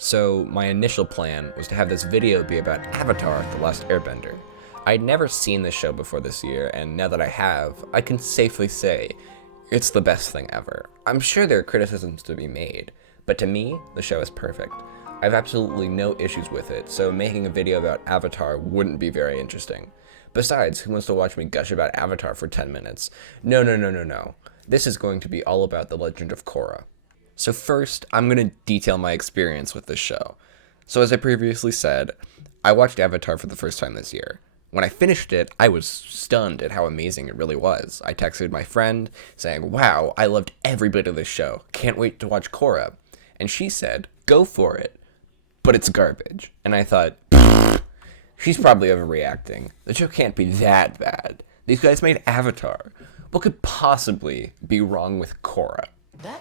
So my initial plan was to have this video be about Avatar: The Last Airbender. I'd never seen this show before this year, and now that I have, I can safely say it's the best thing ever. I'm sure there are criticisms to be made, but to me, the show is perfect. I have absolutely no issues with it, so making a video about Avatar wouldn't be very interesting. Besides, who wants to watch me gush about Avatar for 10 minutes? No. This is going to be all about the Legend of Korra. So first, I'm going to detail my experience with this show. So as I previously said, I watched Avatar for the first time this year. When I finished it, I was stunned at how amazing it really was. I texted my friend saying, "Wow, I loved every bit of this show. Can't wait to watch Korra." And she said, "Go for it, but it's garbage." And I thought, she's probably overreacting. The show can't be that bad. These guys made Avatar. What could possibly be wrong with Korra? That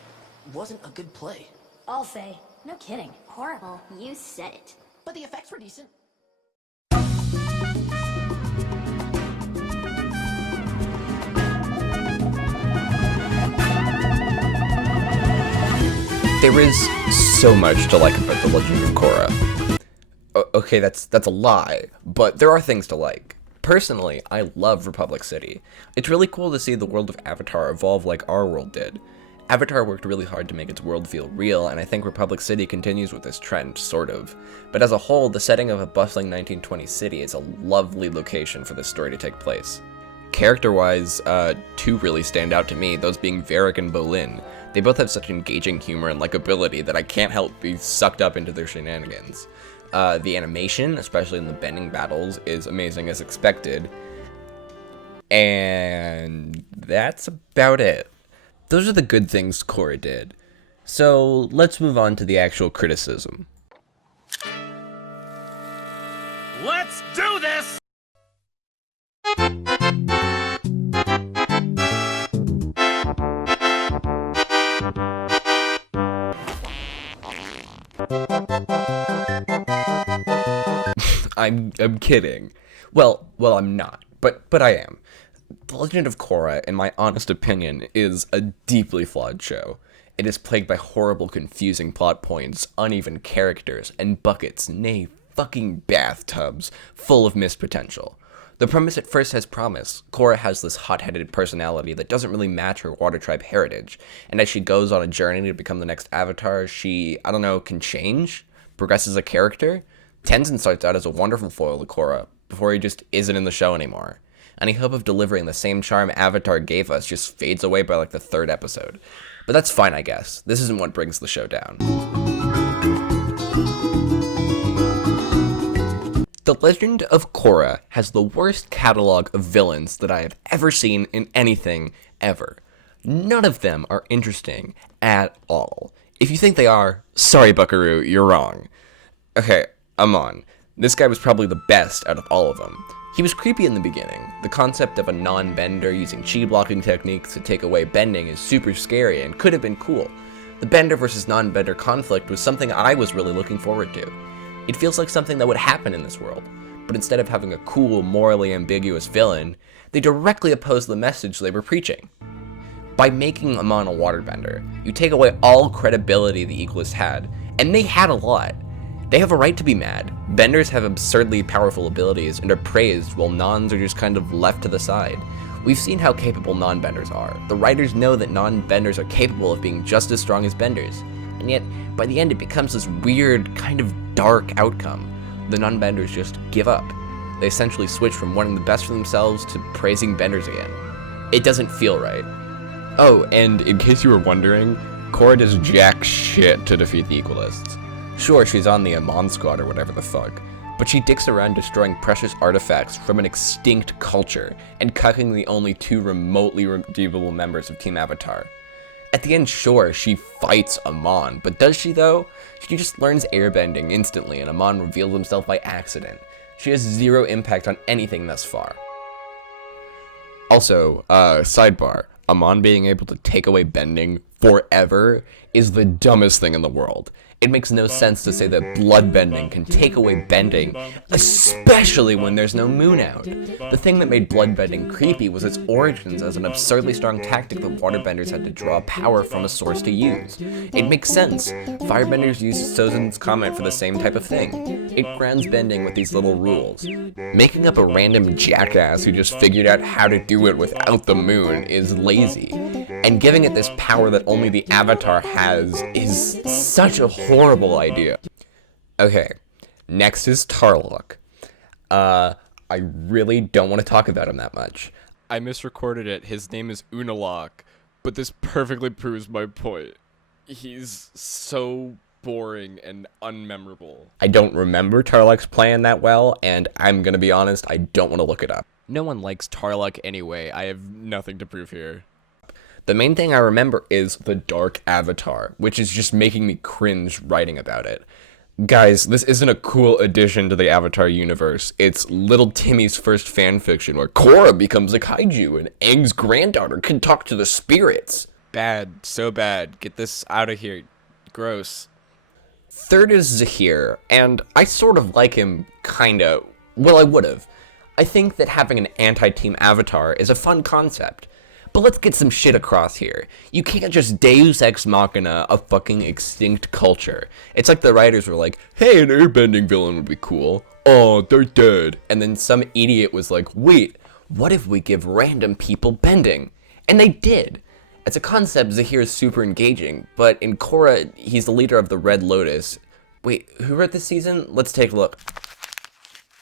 wasn't a good play. I'll say, no kidding. Horrible. You said it. But the effects were decent. There is so much to like about The Legend of Korra. Okay, that's a lie, but there are things to like. Personally, I love Republic City. It's really cool to see the world of Avatar evolve like our world did. Avatar worked really hard to make its world feel real, and I think Republic City continues with this trend, sort of. But as a whole, the setting of a bustling 1920s city is a lovely location for this story to take place. Character-wise, two really stand out to me, those being Varric and Bolin. They both have such engaging humor and likability that I can't help be sucked up into their shenanigans. The animation, especially in the bending battles, is amazing as expected. And that's about it. Those are the good things Korra did. So let's move on to the actual criticism. Let's do this! I'm kidding. Well, I'm not, but I am. The Legend of Korra, in my honest opinion, is a deeply flawed show. It is plagued by horrible, confusing plot points, uneven characters, and buckets, nay, fucking bathtubs, full of missed potential. The premise at first has promise. Korra has this hot-headed personality that doesn't really match her water tribe heritage, and as she goes on a journey to become the next Avatar, she, can change? Progress as a character? Tenzin starts out as a wonderful foil to Korra, before he just isn't in the show anymore. Any hope of delivering the same charm Avatar gave us just fades away by like the third episode. But that's fine, I guess. This isn't what brings the show down. The Legend of Korra has the worst catalog of villains that I have ever seen in anything, ever. None of them are interesting at all. If you think they are, sorry buckaroo, you're wrong. Okay, I'm on. This guy was probably the best out of all of them. He was creepy in the beginning. The concept of a non-bender using chi blocking techniques to take away bending is super scary and could have been cool. The bender versus non-bender conflict was something I was really looking forward to. It feels like something that would happen in this world, but instead of having a cool, morally ambiguous villain, they directly opposed the message they were preaching. By making Amon a waterbender, you take away all credibility the Equalists had, and they had a lot. They have a right to be mad. Benders have absurdly powerful abilities and are praised while nons are just kind of left to the side. We've seen how capable non-benders are. The writers know that non-benders are capable of being just as strong as benders. And yet, by the end it becomes this weird, kind of dark outcome. The non-benders just give up. They essentially switch from wanting the best for themselves to praising benders again. It doesn't feel right. Oh, and in case you were wondering, Korra does jack shit to defeat the Equalists. Sure, she's on the Amon squad or whatever the fuck, but she dicks around destroying precious artifacts from an extinct culture and cucking the only two remotely redeemable members of Team Avatar. At the end, sure, she fights Amon, but does she though? She just learns airbending instantly and Amon reveals himself by accident. She has zero impact on anything thus far. Also, sidebar, Amon being able to take away bending forever is the dumbest thing in the world. It makes no sense to say that bloodbending can take away bending, especially when there's no moon out. The thing that made bloodbending creepy was its origins as an absurdly strong tactic that waterbenders had to draw power from a source to use. It makes sense. Firebenders used Sozin's Comet for the same type of thing. It grounds bending with these little rules. Making up a random jackass who just figured out how to do it without the moon is lazy. And giving it this power that only the Avatar has is such a horrible idea. Okay, next is Tarlok. I really don't want to talk about him that much. I misrecorded it. His name is Unalak, but this perfectly proves my point. He's so boring and unmemorable. I don't remember Tarlok's plan that well, and I'm gonna be honest, I don't want to look it up. No one likes Tarlok anyway. I have nothing to prove here. The main thing I remember is the Dark Avatar, which is just making me cringe writing about it. Guys, this isn't a cool addition to the Avatar universe. It's little Timmy's first fanfiction where Korra becomes a kaiju and Aang's granddaughter can talk to the spirits. Bad. So bad. Get this out of here. Gross. Third is Zahir, and I sort of like him, kinda. Well, I would've. I think that having an anti-team Avatar is a fun concept. But let's get some shit across here. You can't just Deus Ex Machina a fucking extinct culture. It's like the writers were like, hey, an airbending villain would be cool. Oh, they're dead. And then some idiot was like, wait, what if we give random people bending? And they did. As a concept, Zahir is super engaging, but in Korra, he's the leader of the Red Lotus. Wait, who wrote this season? Let's take a look.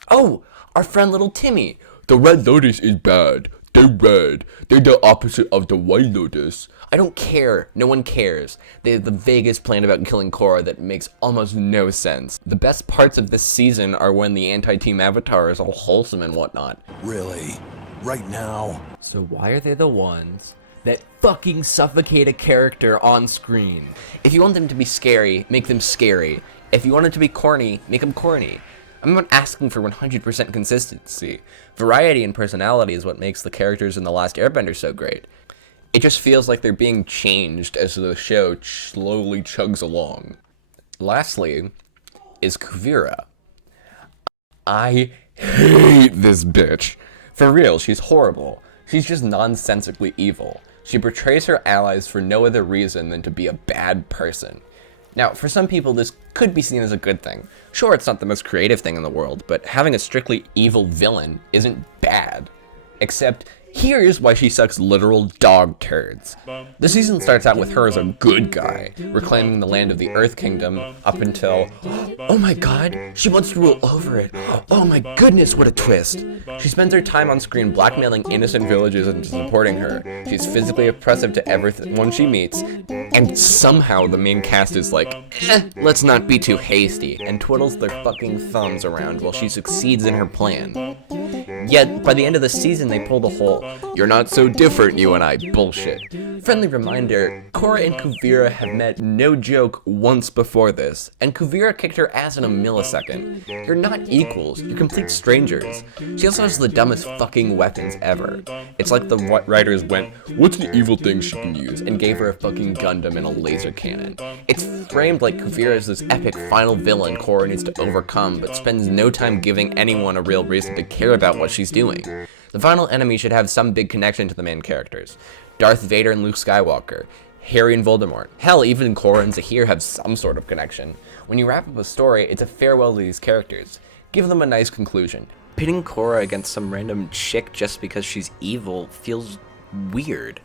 Oh, our friend little Temmie. The Red Lotus is bad. They're red. They're the opposite of the White Lotus. I don't care. No one cares. They have the vaguest plan about killing Korra that makes almost no sense. The best parts of this season are when the anti-team Avatar is all wholesome and whatnot. Really? Right now? So why are they the ones that fucking suffocate a character on screen? If you want them to be scary, make them scary. If you want them to be corny, make them corny. I'm not asking for 100% consistency. Variety and personality is what makes the characters in The Last Airbender so great. It just feels like they're being changed as the show slowly chugs along. Lastly is Kuvira. I hate this bitch. For real, she's horrible. She's just nonsensically evil. She betrays her allies for no other reason than to be a bad person. Now, for some people, this could be seen as a good thing. Sure, it's not the most creative thing in the world, but having a strictly evil villain isn't bad. Except, here's why she sucks literal dog turds. The season starts out with her as a good guy, reclaiming the land of the Earth Kingdom up until, oh my god, she wants to rule over it. Oh my goodness, what a twist. She spends her time on screen blackmailing innocent villagers into supporting her. She's physically oppressive to everyone she meets, and somehow the main cast is like, let's not be too hasty, and twiddles their fucking thumbs around while she succeeds in her plan. Yet, by the end of the season, they pull the whole, you're not so different, you and I, bullshit. Friendly reminder, Korra and Kuvira have met, no joke, once before this, and Kuvira kicked her ass in a millisecond. You're not equals, you're complete strangers. She also has the dumbest fucking weapons ever. It's like the writers went, what's the evil thing she can use, and gave her a fucking Gundam and a laser cannon. It's framed like Kuvira is this epic final villain Korra needs to overcome, but spends no time giving anyone a real reason to care about what she's doing. The final enemy should have some big connection to the main characters. Darth Vader and Luke Skywalker, Harry and Voldemort. Hell, even Korra and Zahir have some sort of connection. When you wrap up a story, it's a farewell to these characters. Give them a nice conclusion. Pitting Korra against some random chick just because she's evil feels weird.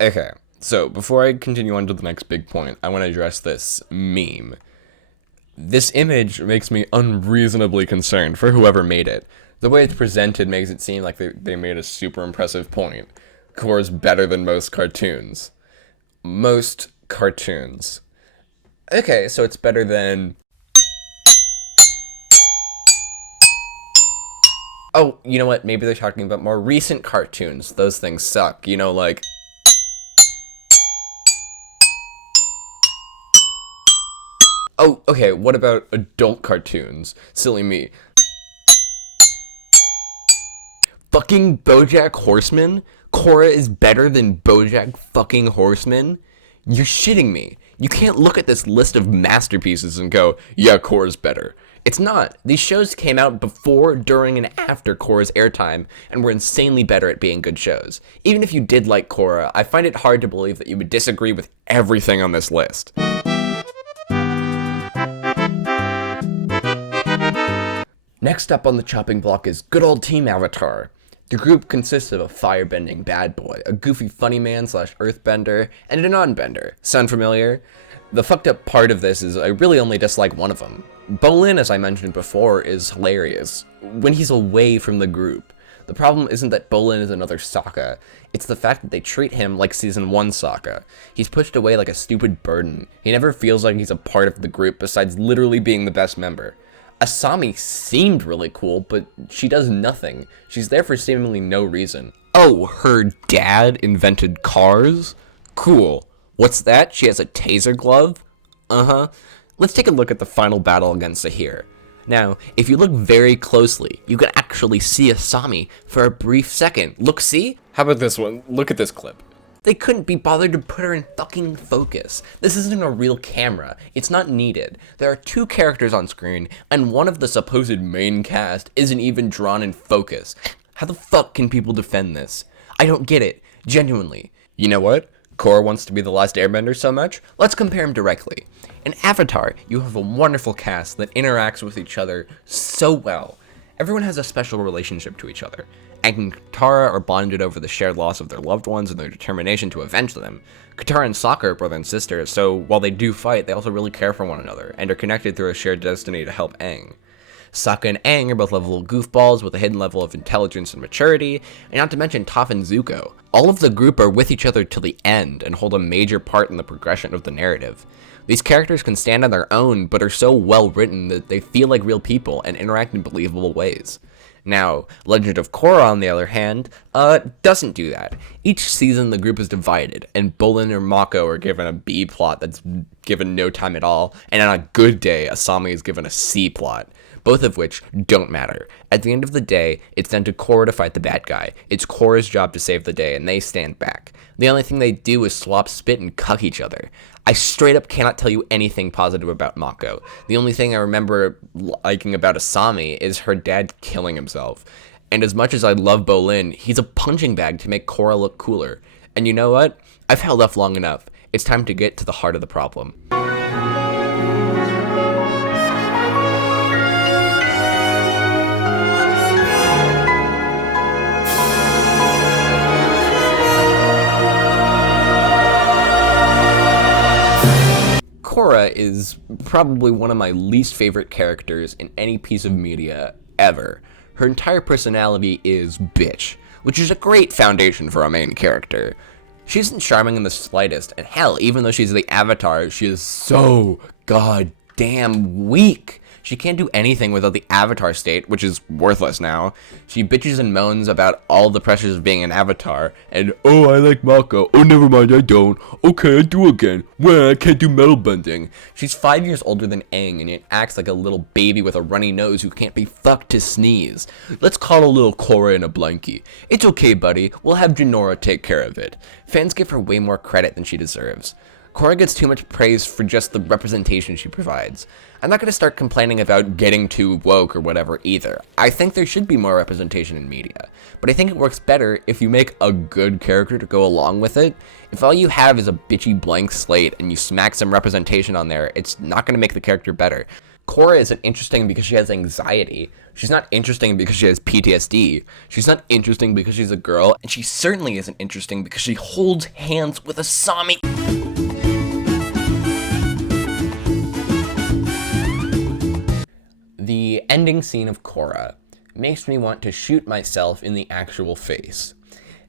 Okay, so before I continue on to the next big point, I want to address this meme. This image makes me unreasonably concerned for whoever made it. The way it's presented makes it seem like they made a super impressive point. Korra's better than most cartoons. Most cartoons. Okay, so it's better than... Oh, you know what? Maybe they're talking about more recent cartoons. Those things suck. You know, like... Oh, okay, what about adult cartoons? Silly me. Fuck fucking BoJack Horseman? Korra is better than BoJack fucking Horseman? You're shitting me. You can't look at this list of masterpieces and go, yeah, Korra's better. It's not. These shows came out before, during, and after Korra's airtime, and were insanely better at being good shows. Even if you did like Korra, I find it hard to believe that you would disagree with everything on this list. Next up on the chopping block is good old Team Avatar. The group consists of a firebending bad boy, a goofy funny man / earthbender, and a non-bender. Sound familiar? The fucked up part of this is I really only dislike one of them. Bolin, as I mentioned before, is hilarious when he's away from the group. The problem isn't that Bolin is another Sokka, it's the fact that they treat him like Season 1 Sokka. He's pushed away like a stupid burden. He never feels like he's a part of the group besides literally being the best member. Asami seemed really cool, but she does nothing. She's there for seemingly no reason. Oh, her dad invented cars? Cool. What's that? She has a taser glove? Uh-huh. Let's take a look at the final battle against Zahir. Now, if you look very closely, you can actually see Asami for a brief second. Look, see? How about this one? Look at this clip. They couldn't be bothered to put her in fucking focus. This isn't a real camera. It's not needed. There are 2 characters on screen, and one of the supposed main cast isn't even drawn in focus. How the fuck can people defend this? I don't get it. Genuinely. You know what? Korra wants to be the last airbender so much? Let's compare him directly. In Avatar, you have a wonderful cast that interacts with each other so well. Everyone has a special relationship to each other. Aang and Katara are bonded over the shared loss of their loved ones and their determination to avenge them. Katara and Sokka are brother and sister, so while they do fight, they also really care for one another, and are connected through a shared destiny to help Aang. Sokka and Aang are both lovable goofballs with a hidden level of intelligence and maturity, and not to mention Toph and Zuko. All of the group are with each other till the end, and hold a major part in the progression of the narrative. These characters can stand on their own, but are so well written that they feel like real people and interact in believable ways. Now, Legend of Korra, on the other hand, doesn't do that. Each season the group is divided, and Bolin or Mako are given a B plot that's given no time at all, and on a good day, Asami is given a C plot. Both of which don't matter. At the end of the day, it's down to Korra to fight the bad guy. It's Korra's job to save the day, and they stand back. The only thing they do is swap spit and cuck each other. I straight up cannot tell you anything positive about Mako. The only thing I remember liking about Asami is her dad killing himself. And as much as I love Bolin, he's a punching bag to make Korra look cooler. And you know what? I've held off long enough. It's time to get to the heart of the problem. Korra is probably one of my least favorite characters in any piece of media ever. Her entire personality is bitch, which is a great foundation for a main character. She isn't charming in the slightest, and hell, even though she's the Avatar, she is so goddamn weak. She can't do anything without the Avatar state, which is worthless now. She bitches and moans about all the pressures of being an Avatar, and, oh, I like Mako, oh, never mind, I don't, okay, I do again, well, I can't do metal bending. She's 5 years older than Aang, and yet acts like a little baby with a runny nose who can't be fucked to sneeze. Let's call a little Korra in a blankie. It's okay, buddy, we'll have Jinora take care of it. Fans give her way more credit than she deserves. Korra gets too much praise for just the representation she provides. I'm not going to start complaining about getting too woke or whatever either. I think there should be more representation in media, but I think it works better if you make a good character to go along with it. If all you have is a bitchy blank slate and you smack some representation on there, it's not going to make the character better. Korra isn't interesting because she has anxiety. She's not interesting because she has PTSD. She's not interesting because she's a girl, and she certainly isn't interesting because she holds hands with Asami. The ending scene of Korra makes me want to shoot myself in the actual face.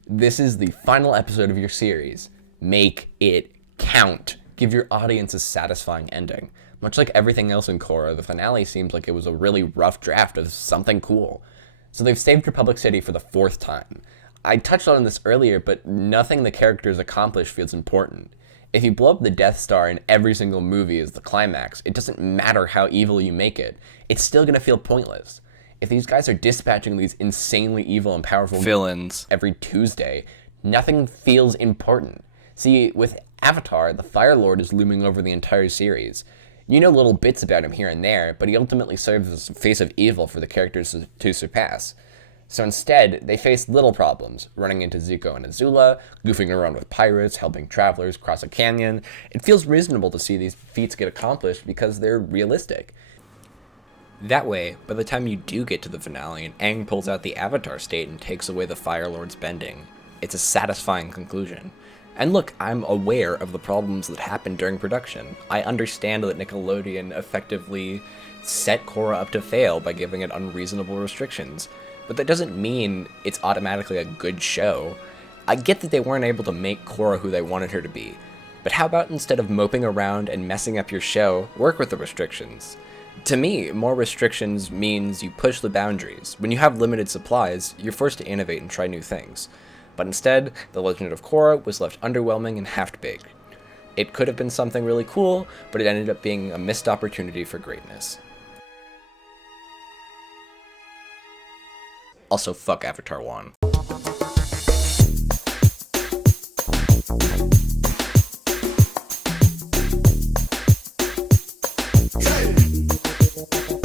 This is the final episode of your series. Make it count. Give your audience a satisfying ending. Much like everything else in Korra, the finale seems like it was a really rough draft of something cool. So they've saved Republic City for the 4th time. I touched on this earlier, but nothing the characters accomplish feels important. If you blow up the Death Star in every single movie as the climax, it doesn't matter how evil you make it. It's still going to feel pointless. If these guys are dispatching these insanely evil and powerful Villains. every Tuesday, nothing feels important. See, with Avatar, the Fire Lord is looming over the entire series. You know little bits about him here and there, but he ultimately serves as the face of evil for the characters to surpass. So instead, they face little problems, running into Zuko and Azula, goofing around with pirates, helping travelers cross a canyon. It feels reasonable to see these feats get accomplished because they're realistic. That way, by the time you do get to the finale and Aang pulls out the Avatar state and takes away the Fire Lord's bending, it's a satisfying conclusion. And look, I'm aware of the problems that happened during production. I understand that Nickelodeon effectively set Korra up to fail by giving it unreasonable restrictions, but that doesn't mean it's automatically a good show. I get that they weren't able to make Korra who they wanted her to be, but how about instead of moping around and messing up your show, work with the restrictions? To me, more restrictions means you push the boundaries. When you have limited supplies, you're forced to innovate and try new things. But instead, The Legend of Korra was left underwhelming and half-baked. It could have been something really cool, but it ended up being a missed opportunity for greatness. Also, fuck Avatar 1. Hey!